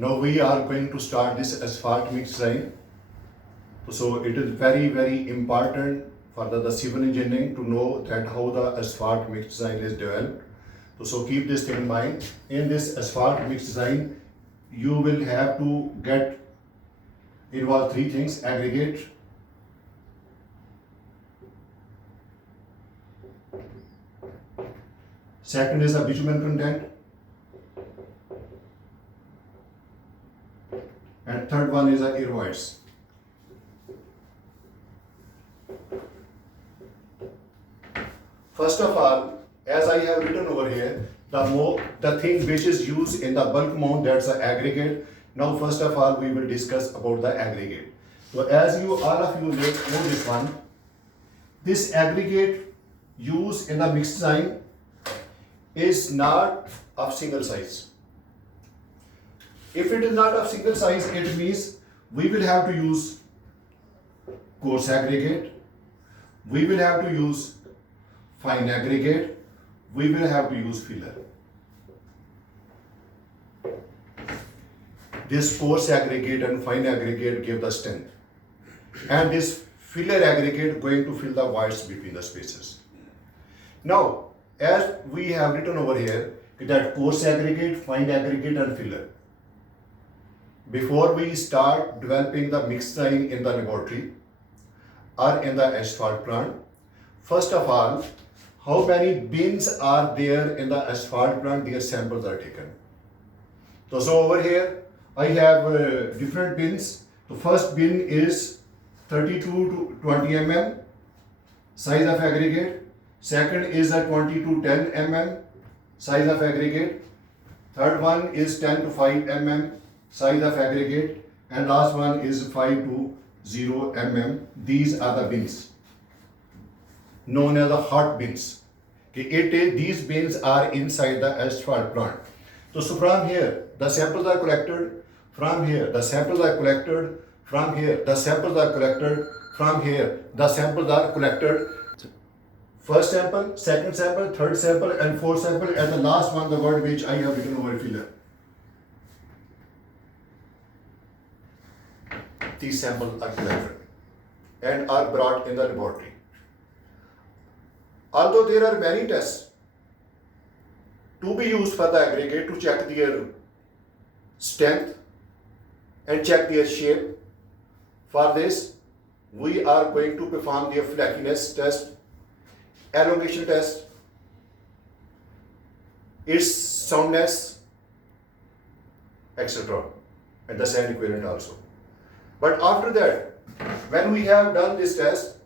Now we are going to start this asphalt mix design. So it is very important for the civil engineering to know that how the asphalt mix design is developed. So keep this thing in mind. In this asphalt mix design, you will have to get involve three things: aggregate, second is the bitumen content, and third one is the air voids. First of all, as I have written over here, the thing which is used in the bulk mount, that's the aggregate. Now first of all we will discuss about the aggregate. So as you all of you know this one, this aggregate used in the mix design is not of single size. If it is not of single size, it means we will have to use coarse aggregate, we will have to use fine aggregate, we will have to use filler. This coarse aggregate and fine aggregate give the strength, and this filler aggregate going to fill the voids between the spaces. Now, as we have written over here, that coarse aggregate, fine aggregate and filler. Before we start developing the mix design in the laboratory or in the asphalt plant, first of all, how many bins are there in the asphalt plant? Their samples are taken. So over here, I have different bins. The first bin is 32 to 20 mm size of aggregate. Second is a 20 to 10 mm size of aggregate. Third one is 10 to 5 mm size of aggregate. And last one is 5 to 0 mm. These are the bins, known as the hot bins. Okay, these bins are inside the asphalt plant. So from here, the samples are collected. From here, the samples are collected. From here, the samples are collected. From here, the samples are collected. First sample, second sample, third sample, and fourth sample, and the last one, the word which I have written over filler. These samples are collected and are brought in the laboratory. Although there are many tests to be used for the aggregate to check their strength and check their shape, for this we are going to perform their flakiness test, elongation test, its soundness, etc., and the sound equivalent also. But after that, when we have done this test,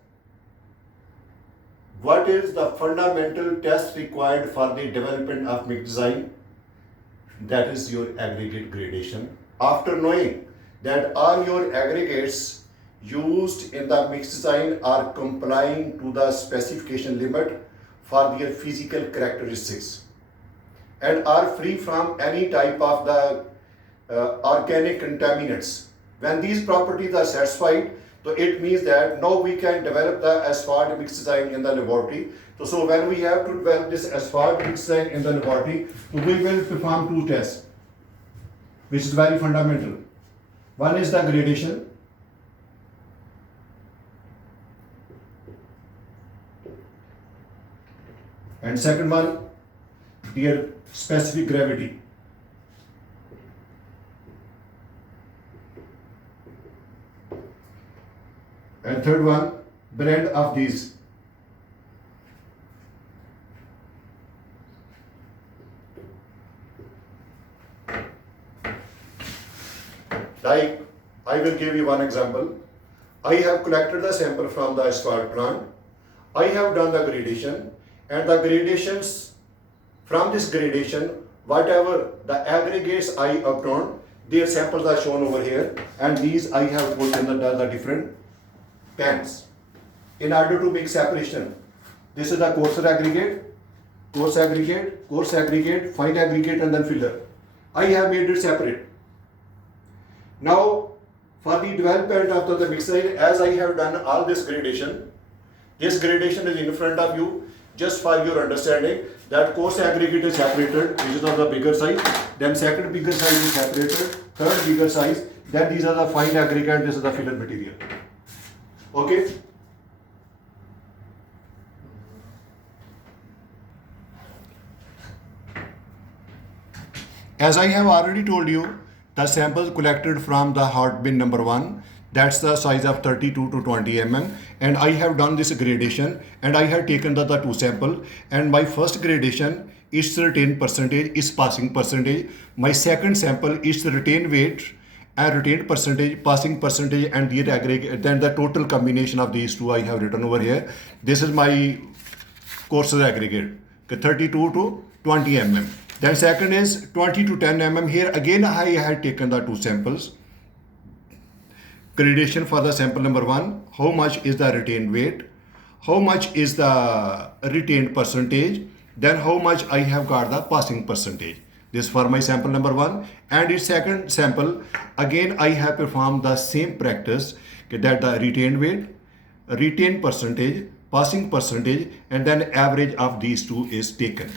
what is the fundamental test required for the development of mix design? That is your aggregate gradation. After knowing that all your aggregates used in the mix design are complying to the specification limit for their physical characteristics and are free from any type of the organic contaminants. When these properties are satisfied, so it means that now we can develop the asphalt mix design in the laboratory. So when we have to develop this asphalt mix design in the laboratory, so we will perform two tests, which is very fundamental. One is the gradation, and second one, their specific gravity. And third one, blend of these. Like, I will give you one example. I have collected the sample from the asphalt plant. I have done the gradation, and the gradations, from this gradation, whatever the aggregates I obtained, their samples are shown over here, and these I have put in the different pans in order to make separation. This is the coarser aggregate, coarse aggregate, coarse aggregate, fine aggregate, and then filler. I have made it separate. Now, for the development of the mix design, as I have done all this gradation is in front of you. just for your understanding, that coarse aggregate is separated, which is of the bigger size, then second bigger size is separated, third bigger size, then these are the fine aggregate, this is the filler material. Okay? As I have already told you, the samples collected from the hot bin number 1, that's the size of 32 to 20 mm, and I have done this gradation and I have taken the two sample, and my first gradation is retain percentage, is passing percentage. My second sample is the retain weight and retained percentage, passing percentage, and the aggregate, then the total combination of these two I have written over here. This is my courses aggregate, 32 to 20 mm. Then second is 20 to 10 mm. Here again I had taken the two samples. Gradation for the sample number 1, how much is the retained weight, how much is the retained percentage, then how much I have got the passing percentage. This for my sample number 1, and its second sample, again I have performed the same practice, that the retained weight, retained percentage, passing percentage, and then average of these two is taken.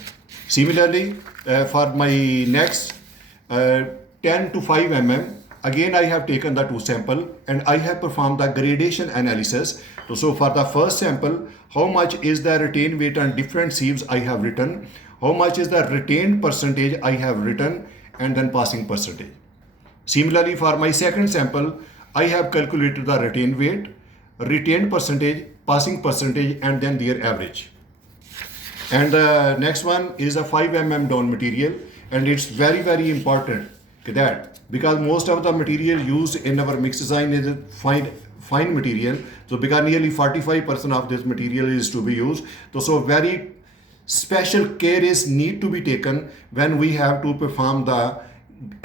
Similarly, for my next 10 to 5 mm, again I have taken the two sample and I have performed the gradation analysis. So for the first sample, how much is the retained weight on different sieves I have written, how much is the retained percentage I have written, and then passing percentage. Similarly, for my second sample, I have calculated the retained weight, retained percentage, passing percentage, and then their average. And the next one is a 5 mm down material, and it's very important that, because most of the material used in our mix design is fine material, so because nearly 45% of this material is to be used, so very special care is need to be taken when we have to perform the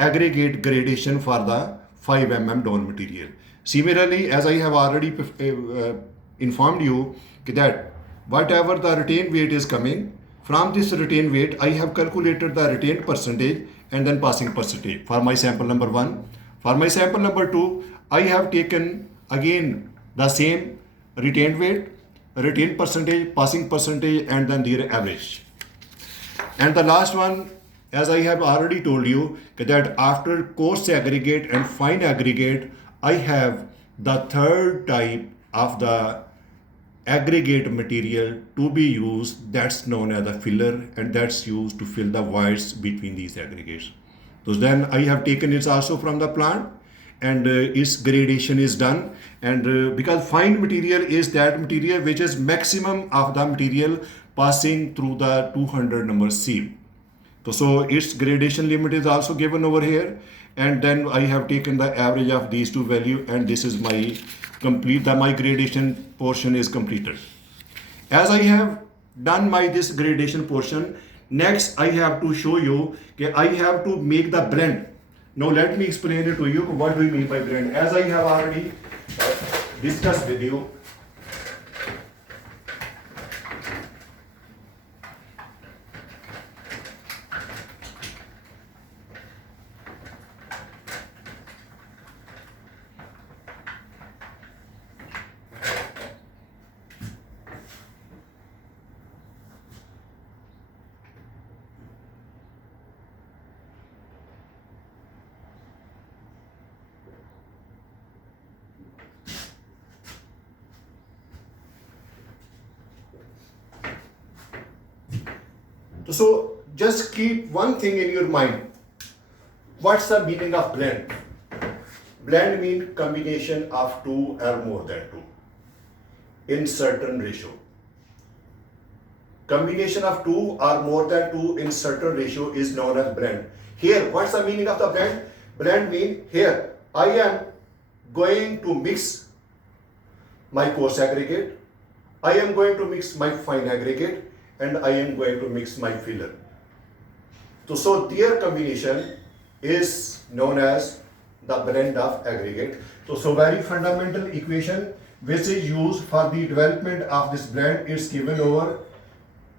aggregate gradation for the 5 mm down material. Similarly, as I have already informed you that whatever the retained weight is coming, from this retained weight I have calculated the retained percentage and then passing percentage for my sample number 1. For my sample number 2, I have taken again the same retained weight, retained percentage, passing percentage, and then their average. And the last one, as I have already told you, that after coarse aggregate and fine aggregate, I have the third type of the aggregate material to be used, that's known as the filler, and that's used to fill the voids between these aggregates. So then I have taken it also from the plant, and its gradation is done, and because fine material is that material which is maximum of the material passing through the 200 number sieve. So its gradation limit is also given over here, and then I have taken the average of these two value, and this is my complete, my gradation portion is completed. As I have done my this gradation portion, next I have to show you that I have to make the blend. Now let me explain it to you. What do we mean by blend? As I have already discussed with you, so just keep one thing in your mind. What's the meaning of blend? Blend means combination of two or more than two in certain ratio. Combination of two or more than two in certain ratio is known as blend. Here, what's the meaning of the blend? Blend means here I am going to mix my coarse aggregate, I am going to mix my fine aggregate, and I am going to mix my filler. So their combination is known as the blend of aggregate. So very fundamental equation which is used for the development of this blend is given over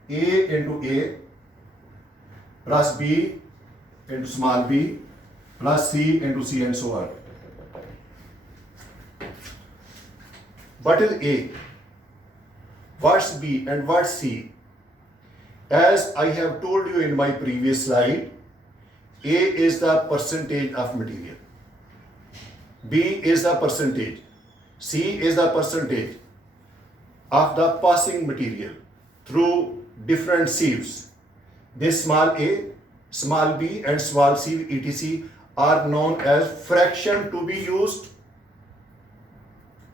A into A plus B into small b plus C into C, and so on. What is A? What's B and what's C? As I have told you in my previous slide, A is the percentage of material, B is the percentage, C is the percentage of the passing material through different sieves. This small a, small b and small c etc. are known as fraction to be used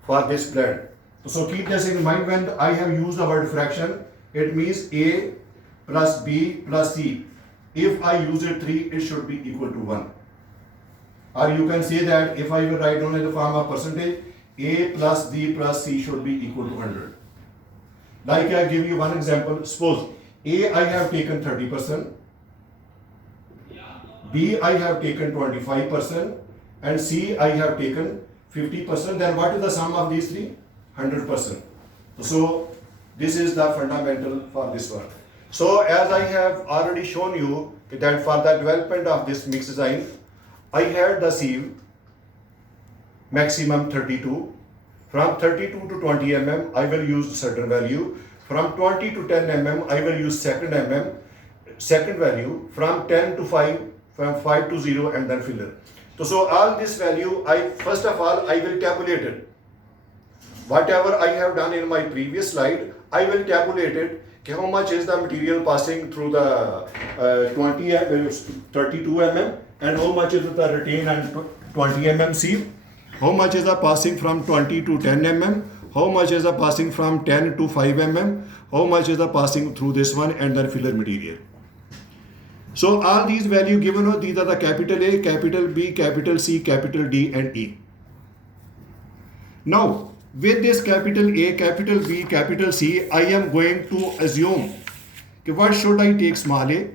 for this blend. So keep this in mind. When I have used the word fraction, it means a plus b plus c. If I use it 3, it should be equal to 1. Or you can say that if I will write down in the form of percentage, a plus b plus c should be equal to 100. Like I give you one example. Suppose A I have taken 30%, B I have taken 25%, and C I have taken 50%. Then what is the sum of these three? 100%. So this is the fundamental for this one. So as I have already shown you that for the development of this mix design, I had the sieve maximum 32. From 32 to 20 mm, I will use certain value. From 20 to 10 mm, I will use second value. From 10 to 5, from 5 to 0, and then filler. So all this value, first of all, I will tabulate it. Whatever I have done in my previous slide, I will tabulate it. How much is the material passing through the 32 mm, and how much is the retain and 20 mm sieve? How much is the passing from 20 to 10 mm? How much is the passing from 10 to 5 mm? How much is the passing through this one and then filler material? So all these value given, these are the capital A, capital B, capital C, capital D and E. Now with this capital A, capital B, capital C, I am going to assume what should I take small a?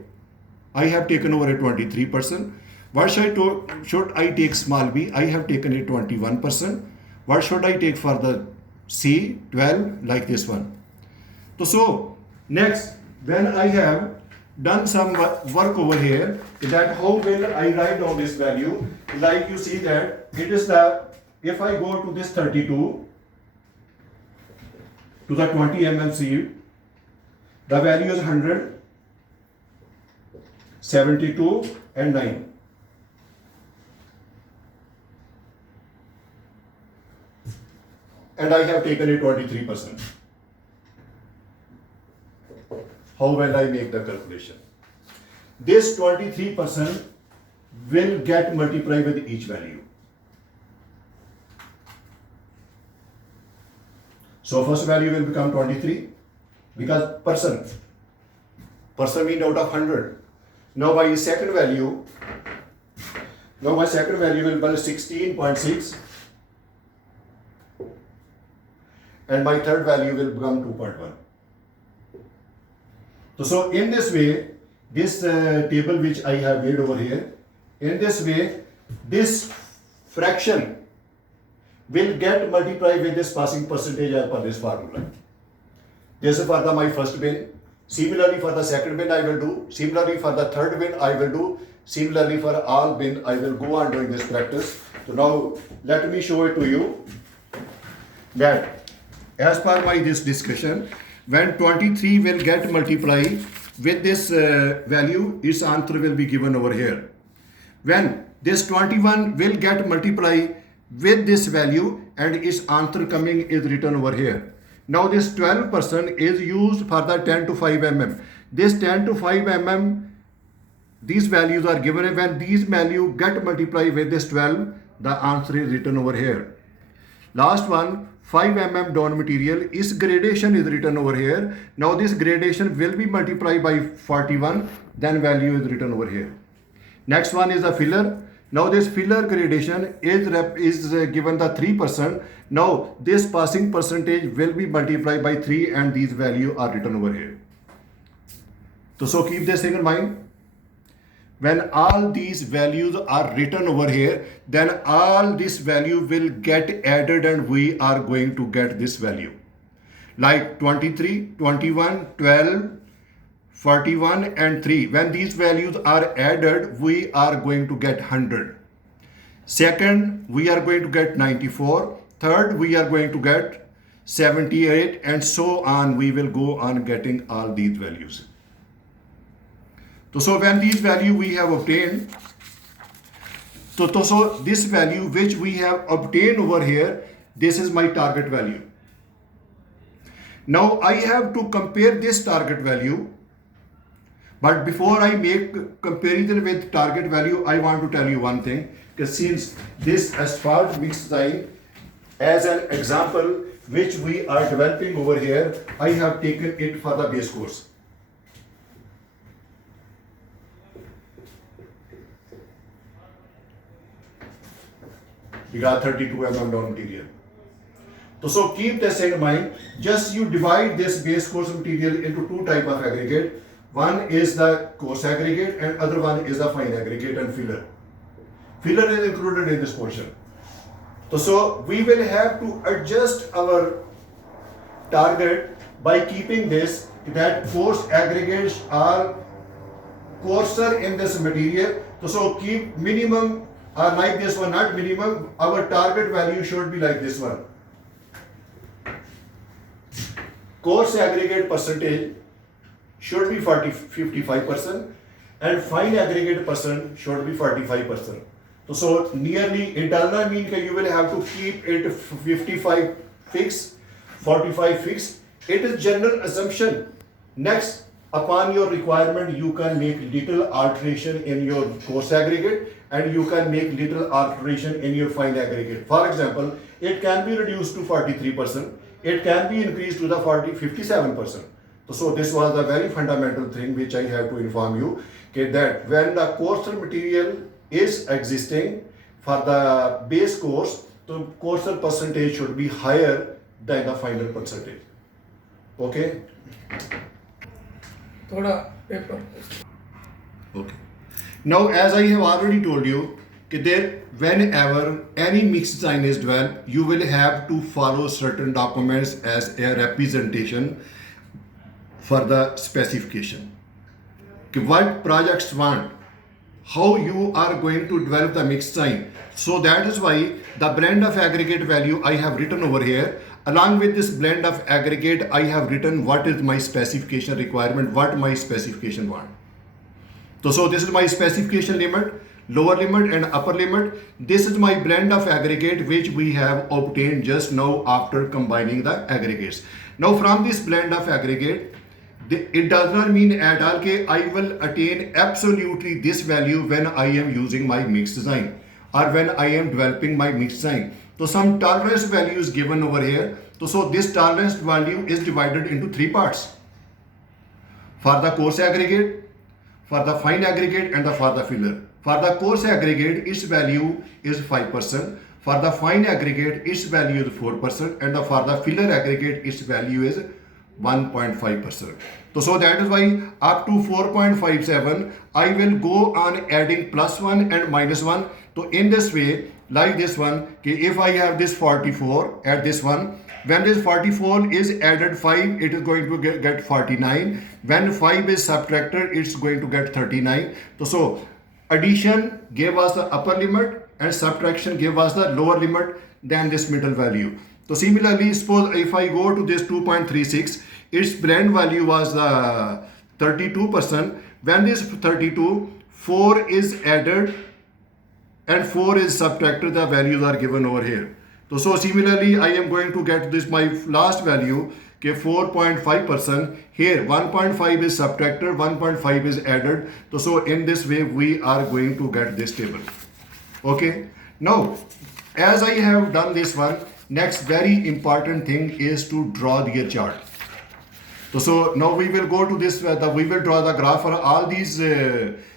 I have taken over a 23%. What should I take small b? I have taken a 21%. What should I take for the C? 12, like this one. So next, when I have done some work over here, that how will I write down this value? Like you see that it is the, if I go to this 32 to the 20 mm sieve, the value is 100, 72 and 9. And I have taken a 23%. How will I make the calculation? This 23% will get multiplied with each value. So first value will become 23 because percent means out of 100. Now my second value will be 16.6. And my third value will become 2.1. So in this way, this table which I have made over here, in this way, this fraction will get multiplied with this passing percentage as per this formula. This is for my first bin. Similarly for the second bin I will do. Similarly for the third bin I will do. Similarly for all bin I will go on doing this practice. So now let me show it to you that as per my this discussion, when 23 will get multiplied with this value, its answer will be given over here. When this 21 will get multiplied with this value and its answer coming is written over here. Now this 12% is used for the 10 to 5 mm. This 10 to 5 mm, these values are given. When these values get multiplied with this 12, the answer is written over here. Last one, 5 mm down material, its gradation is written over here. Now this gradation will be multiplied by 41, then value is written over here. Next one is the filler. Now this filler gradation is given the 3%. Now this passing percentage will be multiplied by 3 and these values are written over here. So keep this thing in mind. When all these values are written over here, then all this value will get added and we are going to get this value. Like 23, 21, 12, 41 and 3. When these values are added, we are going to get 100. Second, we are going to get 94. Third, we are going to get 78 and so on. We will go on getting all these values. So when these value we have obtained, so this value which we have obtained over here, this is my target value. Now I have to compare this target value, but before I make comparison with target value, I want to tell you one thing, because since this asphalt mix design as an example which we are developing over here, I have taken it for the base course. We got 32 mm down material. So keep this in mind. Just you divide this base course material into two type of aggregate. One is the coarse aggregate and other one is the fine aggregate and filler. Filler is included in this portion. So we will have to adjust our target by keeping this, that coarse aggregates are coarser in this material. So keep minimum like this one, not minimum. Our target value should be like this one. Coarse aggregate percentage should be 55% and fine aggregate percent should be 45%. So nearly, it does not mean that you will have to keep it 55 fixed, 45 fixed. It is general assumption. Next, upon your requirement, you can make little alteration in your coarse aggregate and you can make little alteration in your fine aggregate. For example, it can be reduced to 43%. It can be increased to the 57%. So this was the very fundamental thing which I have to inform you, okay, that when the coarser material is existing for the base course, the coarser percentage should be higher than the final percentage. Okay? Paper. Okay. Now, as I have already told you, that whenever any mixed design is developed, you will have to follow certain documents as a representation for the specification. What projects want, how you are going to develop the mixed design. So that is why the blend of aggregate value I have written over here. Along with this blend of aggregate, I have written what is my specification requirement, what my specification want. So this is my specification limit, lower limit and upper limit. This is my blend of aggregate which we have obtained just now after combining the aggregates. Now from this blend of aggregate, it does not mean at all that I will attain absolutely this value when I am using my mixed design or when I am developing my mixed design. So some tolerance value is given over here. So this tolerance value is divided into three parts. For the coarse aggregate, for the fine aggregate and for the filler. For the coarse aggregate, its value is 5%. For the fine aggregate, its value is 4%. And for the filler aggregate, its value is 1.5%. So that is why up to 4.57, I will go on adding +1 and -1. So in this way, like this one, if I have this 44 at this one, when this 44 is added 5, it is going to get 49. When 5 is subtracted, it's going to get 39. So addition gave us the upper limit and subtraction gave us the lower limit than this middle value. So similarly, suppose if I go to this 2.36, its blend value was the 32%. When this 32, 4 is added and 4 is subtracted, the values are given over here. So similarly, I am going to get this my last value, 4.5%. Here 1.5 is subtracted, 1.5 is added. So in this way, we are going to get this table. Okay. Now, as I have done this one, next very important thing is to draw the chart. So now we will go to this, we will draw the graph for all these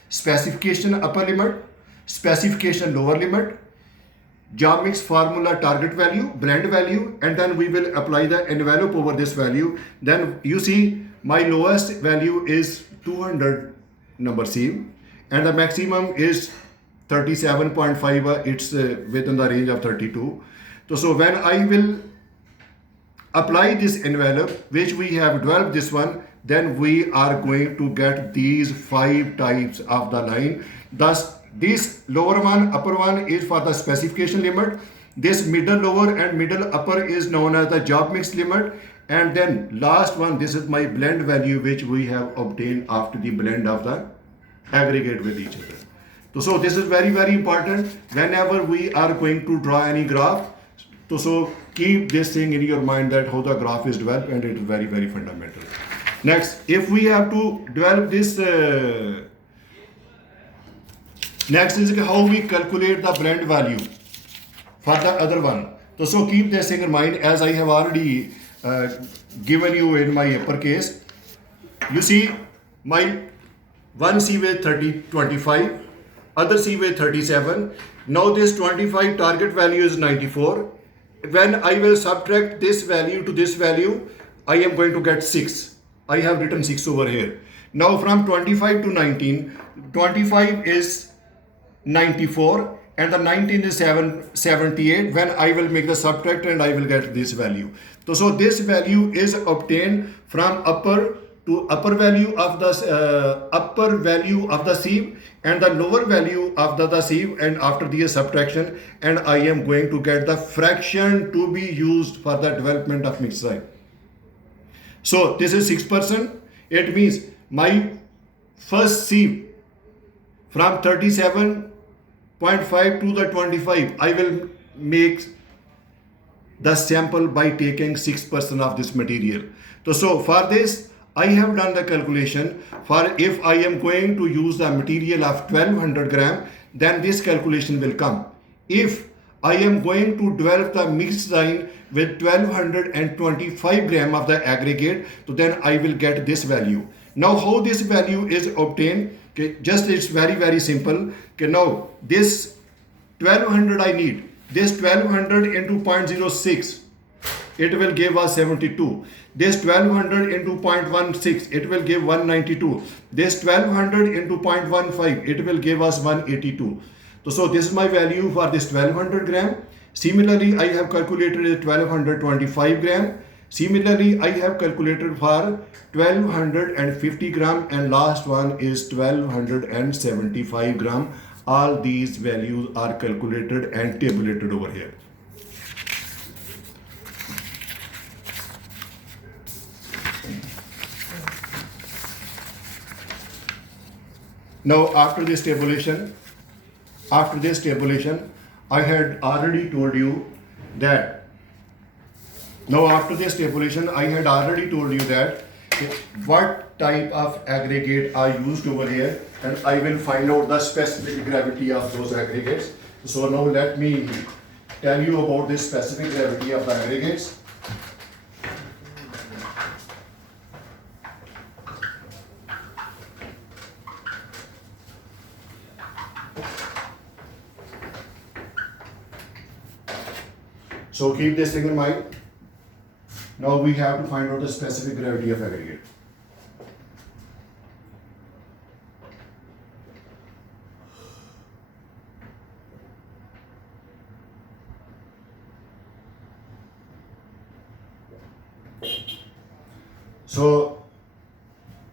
specification upper limit, specification lower limit, job mix formula target value, blend value, and then we will apply the envelope over this value. Then you see my lowest value is 200 number C and the maximum is 37.5, it's within the range of 32. So when I will apply this envelope which we have developed this one, then we are going to get these 5 types of the line. Thus this lower one, upper one is for the specification limit. This middle lower and middle upper is known as the job mix limit. And then last one, this is my blend value which we have obtained after the blend of the aggregate with each other. So this is very, very important whenever we are going to draw any graph. So keep this thing in your mind that how the graph is developed, and it is very, very fundamental. Next, if we have to develop this, next is how we calculate the blend value for the other one. So keep this thing in mind, as I have already given you in my uppercase. You see my one C with 25, other C with 37. Now this 25 target value is 94. When I will subtract this value to this value, I am going to get 6. I have written 6 over here. Now from 25 to 19, 25 is 94 and the 19 is 78. When I will make the subtract, and I will get this value. So this value is obtained from upper value of the sieve and the lower value of the sieve, and after the subtraction, and I am going to get the fraction to be used for the development of mixed sieve. So this is 6%. It means my first sieve from 37.5 to the 25, I will make the sample by taking 6% of this material. So for this, I have done the calculation for if I am going to use the material of 1200 gram, then this calculation will come. If I am going to develop the mixed line with 1225 gram of the aggregate, so then I will get this value. Now how this value is obtained? Okay, just it's very, very simple. Okay, now this 1200 I need. This 1200 into 0.06, it will give us 72. This 1200 into 0.16, it will give 192. This 1200 into 0.15, it will give us 182. So this is my value for this 1200 gram. Similarly, I have calculated 1225 gram. Similarly, I have calculated for 1250 gram, and last one is 1275 gram. All these values are calculated and tabulated over here. Now after this tabulation, I had already told you that what type of aggregate I used over here, and I will find out the specific gravity of those aggregates. So now let me tell you about the specific gravity of the aggregates. So keep this thing in mind. Now we have to find out the specific gravity of aggregate. So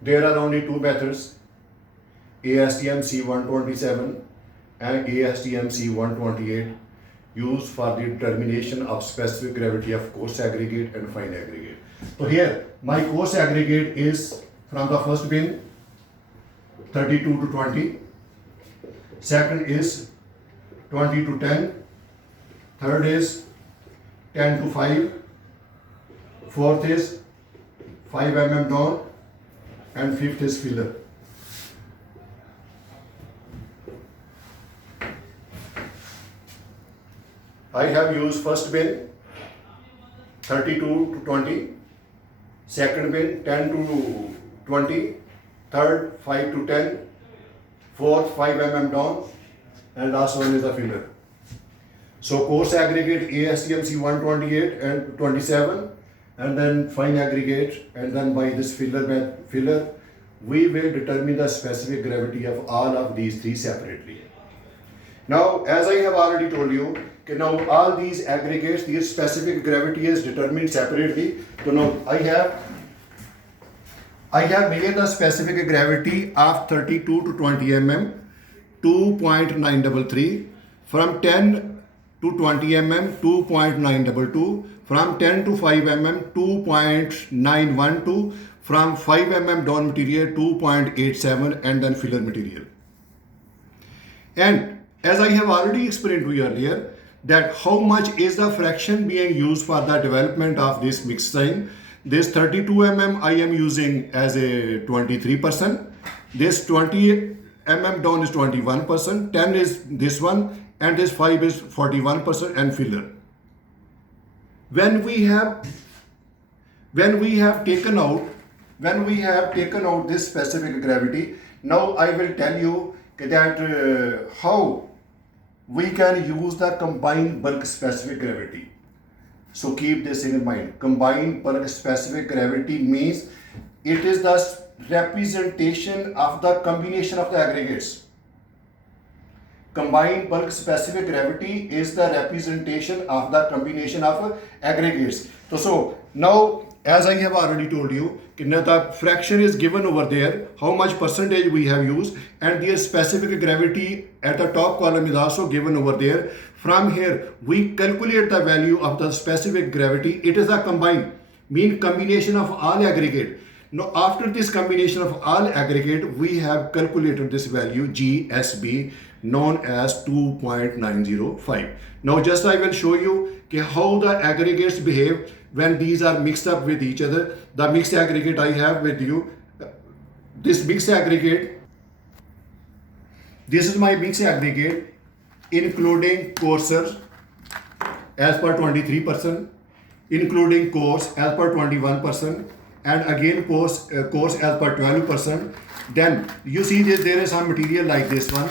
there are only two methods, ASTM C127 and ASTM C128, used for the determination of specific gravity of coarse aggregate and fine aggregate. So here my coarse aggregate is from the first bin 32 to 20, second is 20 to 10, third is 10 to 5, fourth is 5 mm down, and fifth is filler. I have used first bin 32 to 20, second bin 10 to 20, third 5 to 10, fourth 5 mm down, and last one is the filler. So coarse aggregate ASTM C128 and 27, and then fine aggregate, and then by this filler we will determine the specific gravity of all of these three separately. Now, as I have already told you, now all these aggregates, their specific gravity is determined separately. So now I have made the specific gravity of 32 to 20 mm 2.933, from 10 to 20 mm 2.922, from 10 to 5 mm 2.912, from 5 mm down material 2.87, and then filler material. And as I have already explained to you earlier, that how much is the fraction being used for the development of this mixed sign. This 32 mm I am using as a 23%. This 20 mm down is 21%. 10 is this one, and this 5 is 41% and filler. When we have taken out this specific gravity, now I will tell you that how we can use the combined bulk specific gravity. So keep this in mind. Combined bulk specific gravity means it is the representation of the combination of the aggregates. Combined bulk specific gravity is the representation of the combination of aggregates. So now, as I have already told you, the fraction is given over there, how much percentage we have used, and the specific gravity at the top column is also given over there. From here, we calculate the value of the specific gravity. It is a combination of all aggregate. Now, after this combination of all aggregate, we have calculated this value GSB, known as 2.905. Now, just I will show you how the aggregates behave when these are mixed up with each other. The mixed aggregate I have with you, this mixed aggregate, this is my mixed aggregate, including coarser as per 23%, including coarse as per 21%, and again coarse as per 12%. Then you see that there is some material like this one,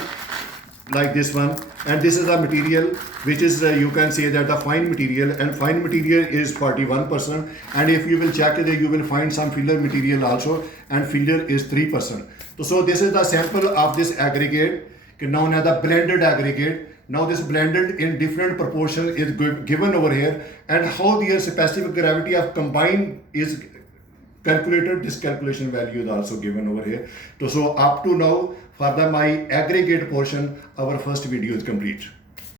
and this is a material which is you can say that the fine material, and fine material is 41%, and if you will check it, you will find some filler material also, and filler is 3%. So this is the sample of this aggregate known as the blended aggregate. Now this blended in different proportion is given over here, and how the specific gravity of combined is calculated. This calculation value is also given over here. So up to now, for my aggregate portion, our first video is complete.